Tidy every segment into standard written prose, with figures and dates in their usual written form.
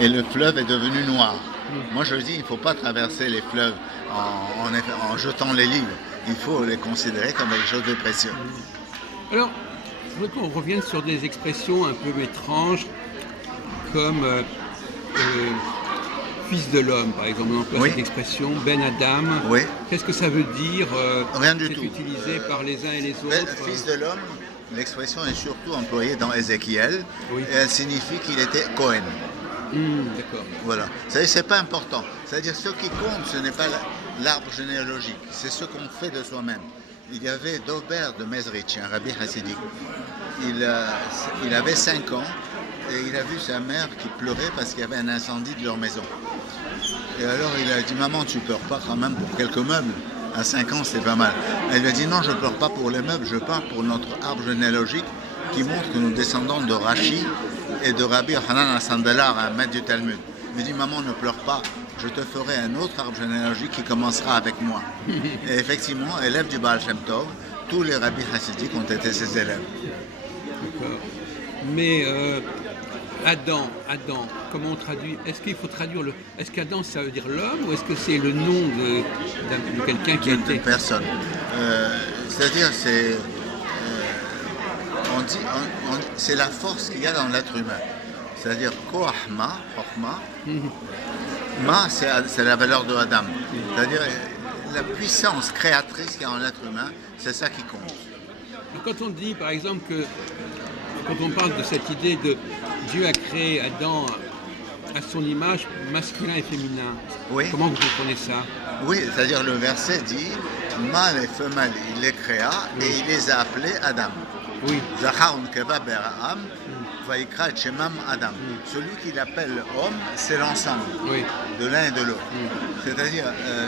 et le fleuve est devenu noir. Moi je dis, il ne faut pas traverser les fleuves en jetant les livres. Il faut les considérer comme quelque chose de précieux. Alors, je voudrais qu'on revienne sur des expressions un peu étranges, comme fils de l'homme, par exemple. On emploie cette expression, Ben Adam. Oui. Qu'est-ce que ça veut dire Rien du c'est tout. utilisé par les uns et les autres. Fils de l'homme, l'expression est surtout employée dans Ézéchiel, et elle signifie qu'il était Cohen. D'accord. Voilà. C'est pas important. C'est-à-dire, ce qui compte, ce n'est pas l'arbre généalogique, c'est ce qu'on fait de soi-même. Il y avait Dober de Mezrich, un rabbi chassidique. Il avait 5 ans et il a vu sa mère qui pleurait parce qu'il y avait un incendie de leur maison. Et alors il a dit, maman, tu pleures pas quand même pour quelques meubles? À 5 ans, c'est pas mal. Elle lui a dit, non, je pleure pas pour les meubles, je pleure pour notre arbre généalogique qui montre que nous descendons de Rashi et de Rabbi Yochanan Assandalar, un maître du Talmud. Il me dit, maman, ne pleure pas, je te ferai un autre arbre généalogique qui commencera avec moi. Et effectivement, élève du Baal Shem Tov, tous les rabbis chassidiques ont été ses élèves. D'accord. Mais Adam, comment on traduit? Est-ce qu'il faut traduire est-ce qu'Adam ça veut dire l'homme ou est-ce que c'est le nom de quelqu'un qui a été... D'une personne. C'est-à-dire, c'est la force qu'il y a dans l'être humain. C'est-à-dire, Koachma, Ma, c'est la valeur de Adam. C'est-à-dire, la puissance créatrice qu'il y a en l'être humain, c'est ça qui compte. Quand on dit, par exemple, que quand on parle de cette idée de Dieu a créé Adam à son image, masculin et féminin, comment vous comprenez ça? Oui, c'est-à-dire le verset dit, mâle et femelle, il les créa et il les a appelés Adam. Oui. Zachar unkeva bera'am, vaikra et shemam Adam. Celui qu'il appelle homme, c'est l'ensemble de l'un et de l'autre. C'est-à-dire,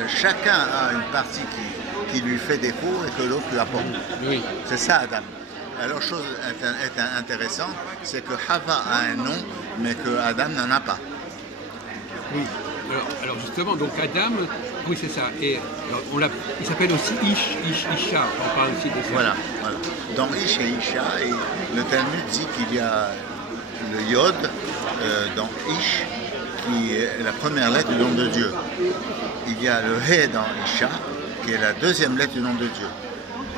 chacun a une partie qui lui fait défaut et que l'autre lui apporte. C'est ça Adam. Alors, chose intéressante, c'est que Hava a un nom, mais que Adam n'en a pas. Oui. Alors justement, donc Adam, oui c'est ça. Et alors, il s'appelle aussi Isha. On parle aussi de ça. Voilà. Dans Ish et Isha, le Talmud dit qu'il y a le Yod dans Ish, qui est la première lettre du nom de Dieu. Il y a le He dans Isha, qui est la deuxième lettre du nom de Dieu.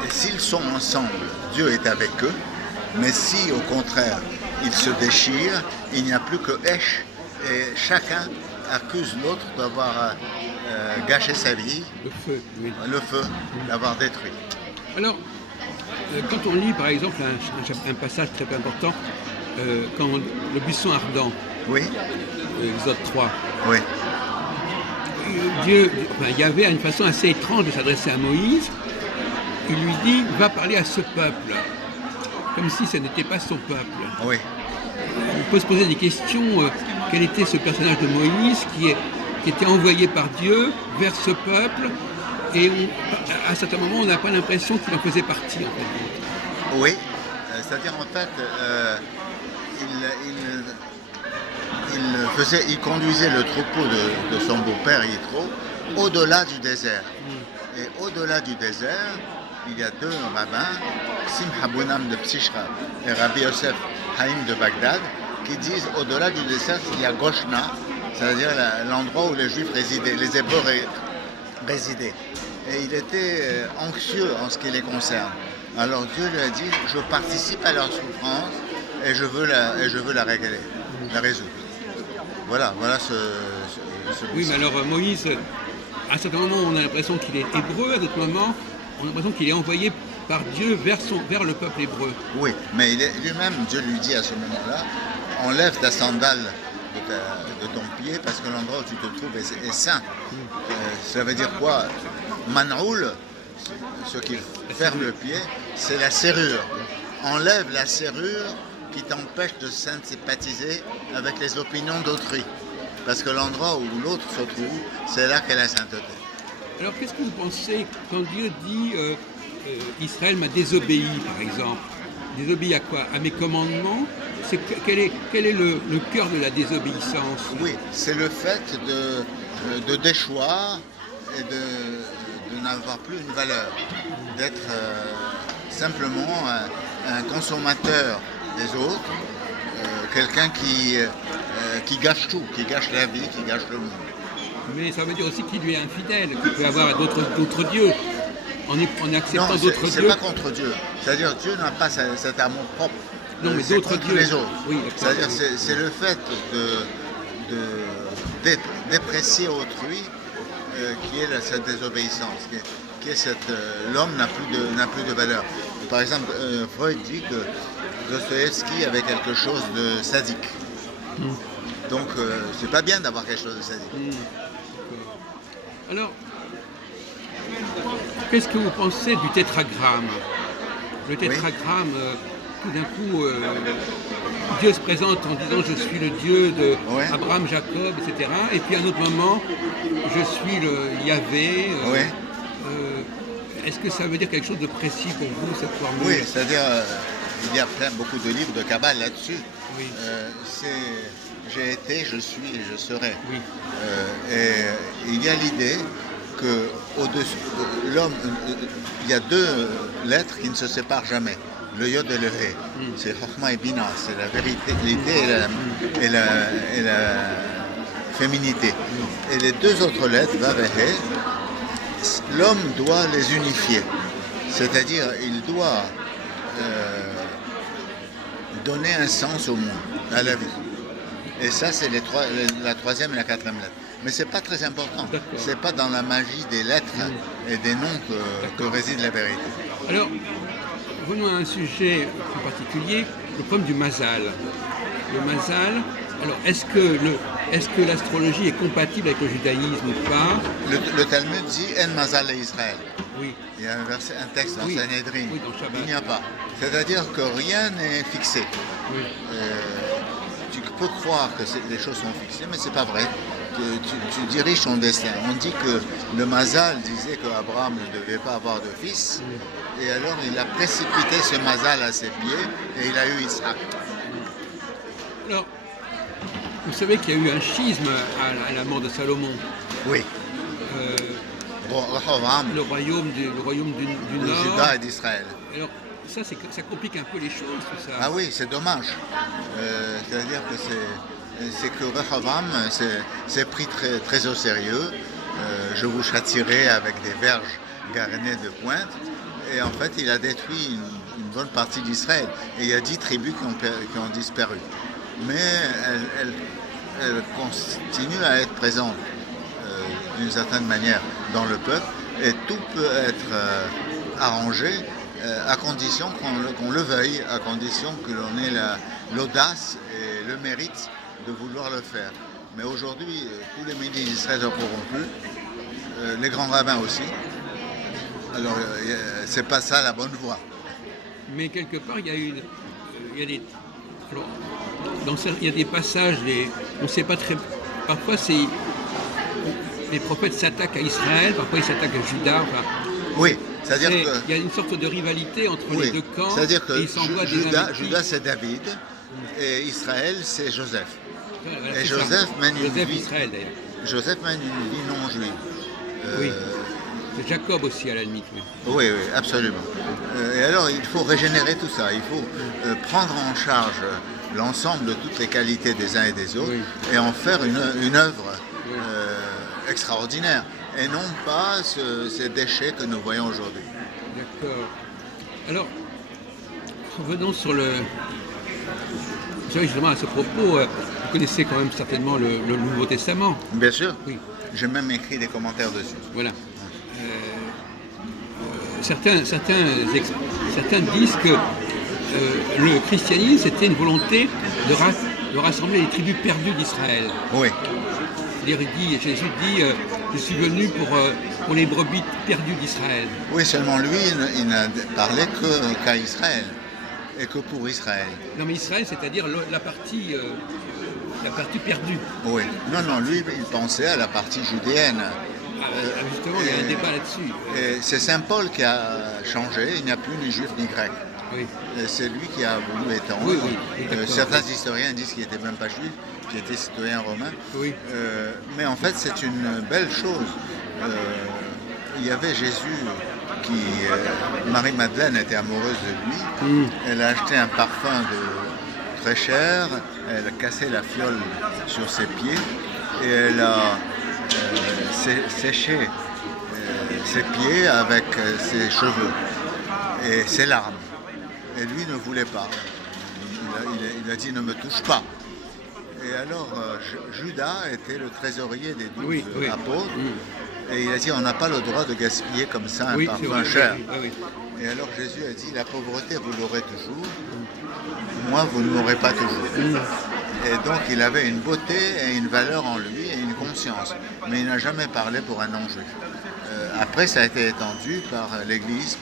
Et s'ils sont ensemble, Dieu est avec eux. Mais si, au contraire, ils se déchirent, il n'y a plus que Esh, et chacun accuse l'autre d'avoir gâché sa vie, le feu, d'avoir détruit. Alors, quand on lit par exemple un passage très important, quand le buisson ardent, Exode 3, Yahvé a une façon assez étrange de s'adresser à Moïse. Il lui dit, va parler à ce peuple, comme si ce n'était pas son peuple. On peut se poser des questions, quel était ce personnage de Moïse qui était envoyé par Dieu vers ce peuple, et à certains moments on n'a pas l'impression qu'il en faisait partie en fait. Oui, c'est-à-dire en fait, il conduisait le troupeau de son beau-père Yitro au-delà du désert. Et au-delà du désert, il y a 2 rabbins, Simcha Bunam de Psichra et Rabbi Yosef Haïm de Bagdad, qui disent au-delà du désert, il y a Goshna, c'est-à-dire l'endroit où les Juifs résidaient, les Hébreux résidaient. Et il était anxieux en ce qui les concerne. Alors Dieu lui a dit, je participe à leur souffrance et je veux la régler, la résoudre. Voilà ce oui, mais alors Moïse, à certains moments on a l'impression qu'il est hébreu, à d'autres moments on a l'impression qu'il est envoyé par Dieu vers le peuple hébreu. Oui, mais lui-même, Dieu lui dit à ce moment-là, enlève ta sandale de ton pied parce que l'endroit où tu te trouves est saint. Ça veut dire quoi? Man'oul, ce qui ferme le pied, c'est la serrure. Enlève la serrure qui t'empêche de sympathiser avec les opinions d'autrui. Parce que l'endroit où l'autre se trouve, c'est là qu'est la sainteté. Alors qu'est-ce que vous pensez quand Dieu dit Israël m'a désobéi, par exemple? Désobéi à quoi? À mes commandements? Quel est le cœur de la désobéissance? Oui, c'est le fait de déchoir et de n'avoir plus une valeur, d'être simplement un consommateur des autres, quelqu'un qui qui gâche tout, qui gâche la vie, qui gâche le monde. Mais ça veut dire aussi qu'il lui est infidèle, qu'il peut avoir d'autres dieux. En acceptant d'autres dieux. C'est pas contre Dieu. C'est-à-dire Dieu n'a pas cet amour propre. Non, mais d'autres dieux. Les autres. Oui, c'est-à-dire c'est le fait de déprécier autrui qui est cette désobéissance, qui est l'homme n'a plus de valeur. Par exemple, Freud dit que Dostoïevski avait quelque chose de sadique. Donc c'est pas bien d'avoir quelque chose de sadique. Alors, qu'est-ce que vous pensez du tétragramme? Le tétragramme, tout d'un coup, Dieu se présente en disant je suis le Dieu de Abraham, Jacob, etc. Et puis à un autre moment, je suis le Yahvé. Est-ce que ça veut dire quelque chose de précis pour vous, cette formule? Oui, c'est-à-dire il y a beaucoup de livres de Kabbale là-dessus. Oui. J'ai été, je suis et je serai. Oui. Et il y a l'idée que au-dessus l'homme, il y a deux lettres qui ne se séparent jamais. Le yod et le he. C'est Chokhma et Bina, c'est la vérité et la féminité. Et les deux autres lettres, Vav et he, l'homme doit les unifier. C'est-à-dire, il doit donner un sens au monde, à la vie. Et ça, c'est la troisième et la quatrième lettre. Mais ce n'est pas très important. Ce n'est pas dans la magie des lettres et des noms que réside la vérité. Alors, venons à un sujet en particulier, le problème du mazal. Le mazal, alors est-ce que l'astrologie est compatible avec le judaïsme ou pas? Le Talmud dit « En mazal à Israël ». Oui. Il y a un texte dans Sanhedrin. Oui, dans Shabbat. Il n'y a pas. C'est-à-dire que rien n'est fixé. Oui. Tu peux croire que les choses sont fixées, mais ce n'est pas vrai. Tu diriges ton destin. On dit que le Mazal disait qu'Abraham ne devait pas avoir de fils, et alors il a précipité ce Mazal à ses pieds, et il a eu Isaac. Alors, vous savez qu'il y a eu un schisme à la mort de Salomon. Oui. Le royaume du Nord. Juda et d'Israël. Alors, ça complique un peu les choses, tout ça. Ah oui, c'est dommage. C'est-à-dire que c'est que Rehoboam s'est pris très, très au sérieux. Je vous châtierai avec des verges garnies de pointe. Et en fait, il a détruit une bonne partie d'Israël. Et il y a 10 tribus qui ont disparu. Mais elles continuent à être présentes d'une certaine manière dans le peuple. Et tout peut être arrangé à condition qu'on le veuille, à condition que l'on ait l'audace et le mérite de vouloir le faire. Mais aujourd'hui, tous les médias d'Israël sont corrompus, les grands rabbins aussi. Alors, c'est pas ça la bonne voie. Mais quelque part, il y a des passages, on ne sait pas très. Parfois, les prophètes s'attaquent à Israël, parfois ils s'attaquent à Juda. Enfin, oui, c'est-à-dire que il y a une sorte de rivalité entre les deux camps. C'est-à-dire que Juda c'est David et Israël c'est Joseph. Voilà, et Joseph mène une vie. Israël, d'ailleurs. Joseph mène une vie non juive. Oui. C'est Jacob aussi à la limite. Oui, absolument. Et alors il faut régénérer tout ça. Il faut prendre en charge l'ensemble de toutes les qualités des uns et des autres et en faire une œuvre extraordinaire. Et non pas ces déchets que nous voyons aujourd'hui. D'accord. Alors, revenons sur justement à ce propos, vous connaissez quand même certainement le Nouveau Testament. Bien sûr. Oui. J'ai même écrit des commentaires dessus. Voilà. Certains disent que le christianisme, c'était une volonté de rassembler les tribus perdues d'Israël. Oui. Jésus dit je suis venu pour les brebis perdues d'Israël. Oui, seulement lui, il n'a parlé qu'à Israël et que pour Israël. Non, mais Israël, c'est-à-dire la partie perdue. Oui. Non, lui, il pensait à la partie judéenne. Justement, il y a un débat là-dessus. Et c'est Saint Paul qui a changé, il n'y a plus ni juif ni grec. Oui. Et c'est lui qui a voulu étendre. Oui, certains historiens disent qu'il n'était même pas juif, qu'il était citoyen romain. Oui. Mais en fait, c'est une belle chose. Il y avait Jésus Marie-Madeleine était amoureuse de lui. Elle a acheté un parfum de très cher, elle a cassé la fiole sur ses pieds et elle a séché ses pieds avec ses cheveux et ses larmes. Et lui ne voulait pas. Il a dit ne me touche pas. Et alors Judas était le trésorier des 12 apôtres. Et il a dit on n'a pas le droit de gaspiller comme ça un parfum cher. Et alors Jésus a dit la pauvreté vous l'aurez toujours, moi vous ne m'aurez pas toujours. Et donc il avait une beauté et une valeur en lui et une conscience. Mais il n'a jamais parlé pour un non-juif. Après ça a été étendu par l'Église,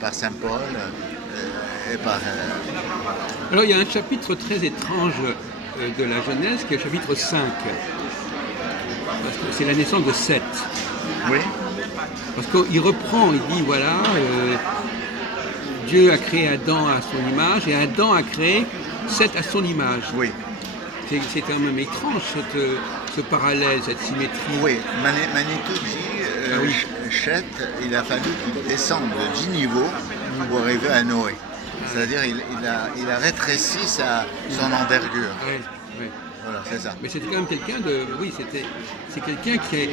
par Saint Paul et par... Alors il y a un chapitre très étrange de la Genèse qui est le chapitre 5. Parce que c'est la naissance de Seth. Oui. Parce qu'il reprend, il dit voilà, Dieu a créé Adam à son image et Adam a créé Seth à son image. Oui. C'est quand même étrange ce parallèle, cette symétrie. Oui, Manitou dit Seth, il a fallu qu'il descende de 10 niveaux pour arriver à Noé. C'est-à-dire il a rétréci son envergure. Oui. Voilà, c'est ça. Mais c'était quand même quelqu'un de... Oui, c'est quelqu'un qui est...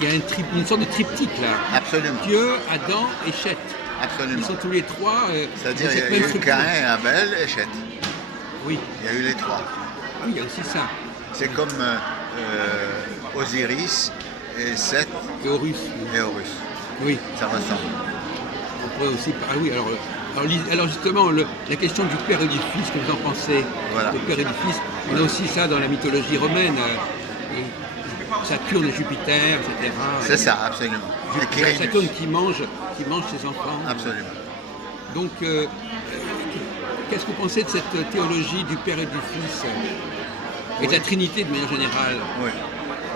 Il y a une sorte de triptyque là. Absolument. Dieu, Adam et Seth. Absolument. Ils sont tous les trois... C'est-à-dire il y a eu Caïn, Abel et Seth. Oui. Il y a eu les trois. Oui, il y a aussi ça. C'est comme Osiris et Seth et Horus. Oui. Ça ressemble. On pourrait aussi... Ah oui, alors justement, la question du père et du fils, que vous en pensez? Voilà. Le père et du fils, on a aussi ça dans la mythologie romaine. Saturne et Jupiter, etc. C'est ça, absolument. Saturne qui mange ses enfants. Absolument. Donc, qu'est-ce que vous pensez de cette théologie du père et du fils et de la Trinité de manière générale?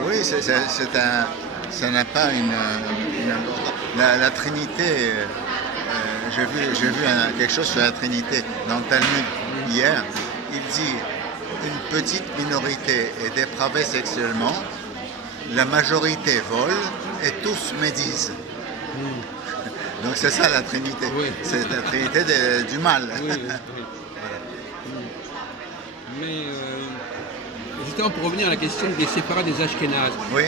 Oui, ça n'a pas une la Trinité. J'ai vu quelque chose sur la Trinité dans le Talmud hier. Il dit une petite minorité est dépravée sexuellement, la majorité vole et tous médisent. Donc c'est ça la Trinité. Oui. C'est la Trinité du mal. Oui. Voilà. Mais justement pour revenir à la question des séparats des Ashkénazes. Oui.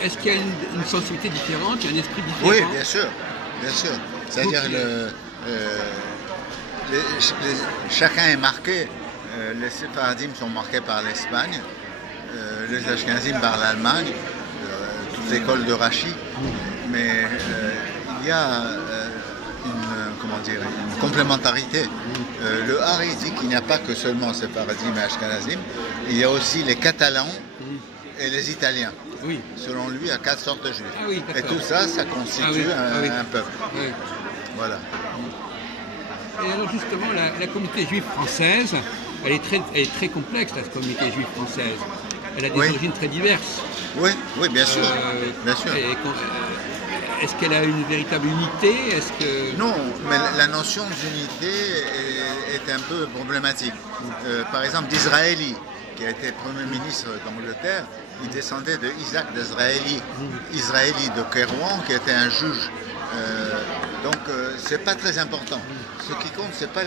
Est-ce qu'il y a une sensibilité différente, un esprit différent? Oui, bien sûr. C'est-à-dire chacun est marqué. Les Sépharadim sont marqués par l'Espagne, les Ashkenazim par l'Allemagne, toute l'école de Rachi. Mais il y a une complémentarité. Le Hari dit qu'il n'y a pas que seulement Sépharadim et Ashkenazim, il y a aussi les Catalans et les Italiens. Oui. Selon lui, il y a 4 sortes de juifs. Ah oui, et tout ça, ça constitue un peuple. Oui. Voilà. Et alors justement, la communauté juive française, elle est très complexe, la communauté juive française. Elle a des origines très diverses. Oui, bien sûr. Bien sûr. Est-ce qu'elle a une véritable unité? Non, mais la notion d'unité est un peu problématique. Par exemple, d'Israéli, qui a été Premier ministre d'Angleterre, il descendait de Isaac d'Israéli, Israéli de Kérouan, qui était un juge. Donc, c'est pas très important. Ce qui compte, c'est pas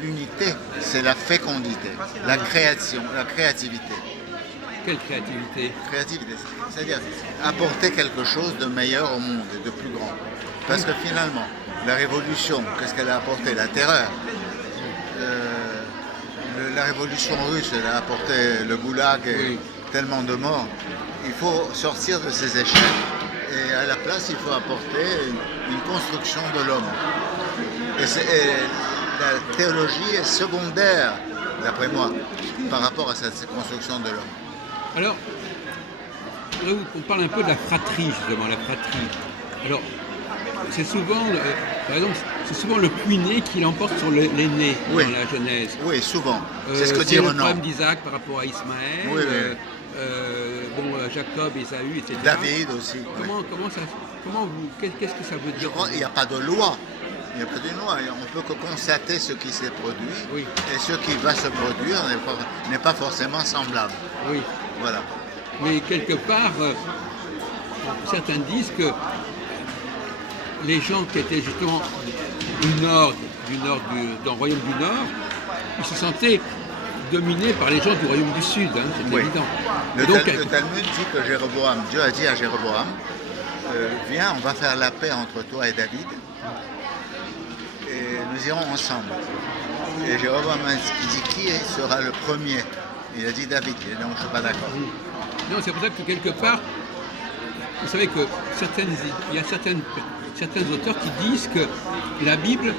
l'unité, c'est la fécondité, la création, la créativité. Quelle créativité? Créativité, c'est-à-dire apporter quelque chose de meilleur au monde et de plus grand. Parce que finalement, la révolution, qu'est-ce qu'elle a apporté? La terreur. La révolution russe, elle a apporté le goulag et tellement de morts. Il faut sortir de ces échecs et à la place, il faut apporter une construction de l'homme. Et la théologie est secondaire, d'après moi, par rapport à cette construction de l'homme. Alors, là, on parle un peu de la fratrie, justement, la fratrie. Alors, c'est souvent, par exemple, c'est souvent le plus né qui l'emporte sur l'aîné dans la Genèse. Oui, souvent. C'est ce que dit Renan. C'est le problème d'Isaac par rapport à Ismaël. Jacob, Ésaü, etc. David aussi. Qu'est-ce que ça veut dire? Je crois qu'il n'y a pas de loi. Il n'y a pas de loi. On ne peut que constater ce qui s'est produit et ce qui va se produire n'est pas forcément semblable. Oui. Voilà. Mais quelque part, certains disent que les gens qui étaient justement du Nord, du nord, dans le royaume du Nord, il se sentait dominé par les gens du royaume du Sud, hein, c'est évident. Le Talmud dit que Jéroboam, Dieu a dit à Jéroboam, viens, on va faire la paix entre toi et David, et nous irons ensemble. Et Jéroboam dit qui sera le premier? Il a dit David, et donc je ne suis pas d'accord. Non, c'est pour ça que quelque part, vous savez que il y a certains auteurs qui disent que la Bible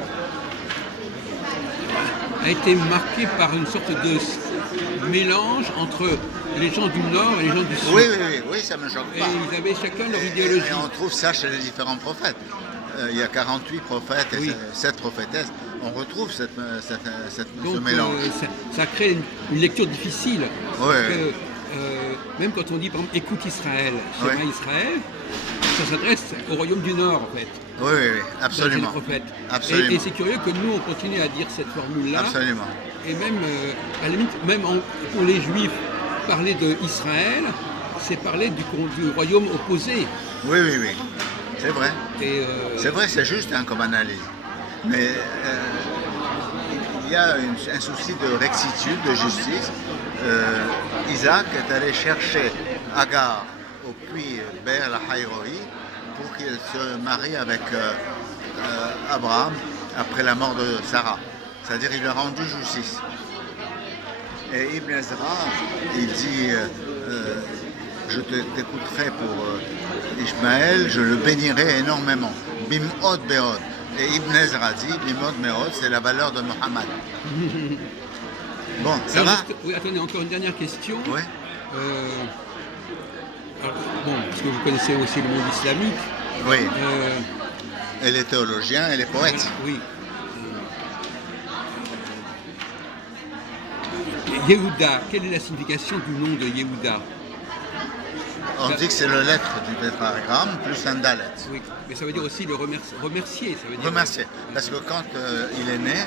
a été marquée par une sorte de mélange entre les gens du Nord et les gens du Sud. Oui, ça me choque pas. Et ils avaient chacun leur idéologie. Et on trouve ça chez les différents prophètes. Il y a 48 prophètes et 7 prophétesses. On retrouve ce mélange. Ça crée une lecture difficile. Oui. Même quand on dit, par exemple, écoute Israël, Shema Israël, ça s'adresse au royaume du Nord, en fait. Oui, absolument. Absolument. Et c'est curieux que nous, on continue à dire cette formule-là. Absolument. Et même, à la limite, même pour les Juifs, parler d'Israël, c'est parler du royaume opposé. Oui, c'est vrai. C'est vrai, c'est juste comme analyse. Mais il y a un souci de rectitude, de justice. Isaac est allé chercher Agar au puits Be'er Lahai-Roi pour qu'il se marie avec Abraham après la mort de Sarah. C'est-à-dire qu'il lui a rendu justice. Et Ibn Ezra, il dit je t'écouterai pour Ishmaël, je le bénirai énormément. Bim'od be'od. Et Ibn Ezra dit Bim'od be'od, c'est la valeur de Mohammed. Bon, ça va? Oui, attendez, encore une dernière question. Ouais. Parce que vous connaissez aussi le monde islamique. Oui. Et les théologiens et les poètes. Oui. Yehuda, quelle est la signification du nom de Yehuda? On dit que c'est le lettre du tétragramme plus un dalet. Oui, mais ça veut dire aussi le remercier. Ça veut dire remercier. Parce que quand il est né,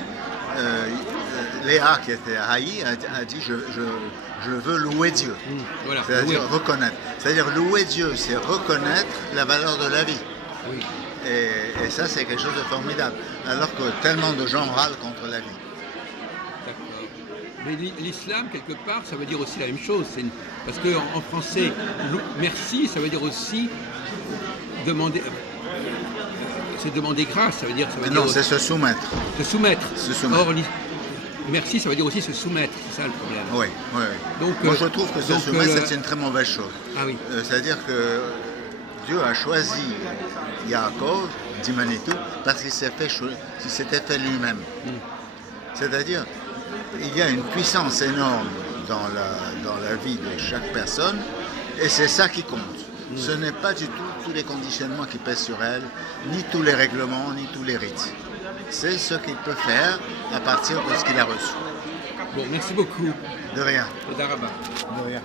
Léa, qui était haïe, a dit je veux louer Dieu. Voilà, c'est-à-dire reconnaître. C'est-à-dire louer Dieu, c'est reconnaître la valeur de la vie. Oui. Et ça, c'est quelque chose de formidable. Alors que tellement de gens râlent contre la vie. Mais l'islam, quelque part, ça veut dire aussi la même chose. Parce qu'en français, merci, ça veut dire aussi demander. C'est demander grâce, ça veut dire. Non, c'est se soumettre. Se soumettre. Or, merci, ça veut dire aussi se soumettre. C'est ça le problème. Oui. Donc, moi, je trouve que se soumettre, c'est une très mauvaise chose. Ah oui. C'est-à-dire que Dieu a choisi Yaakov, dit Manitou, parce qu'il s'était fait lui-même. C'est-à-dire, il y a une puissance énorme dans la vie de chaque personne, et c'est ça qui compte. Ce n'est pas du tout tous les conditionnements qui pèsent sur elle, ni tous les règlements, ni tous les rites. C'est ce qu'il peut faire à partir de ce qu'il a reçu. Bon, merci beaucoup. De rien. De rien.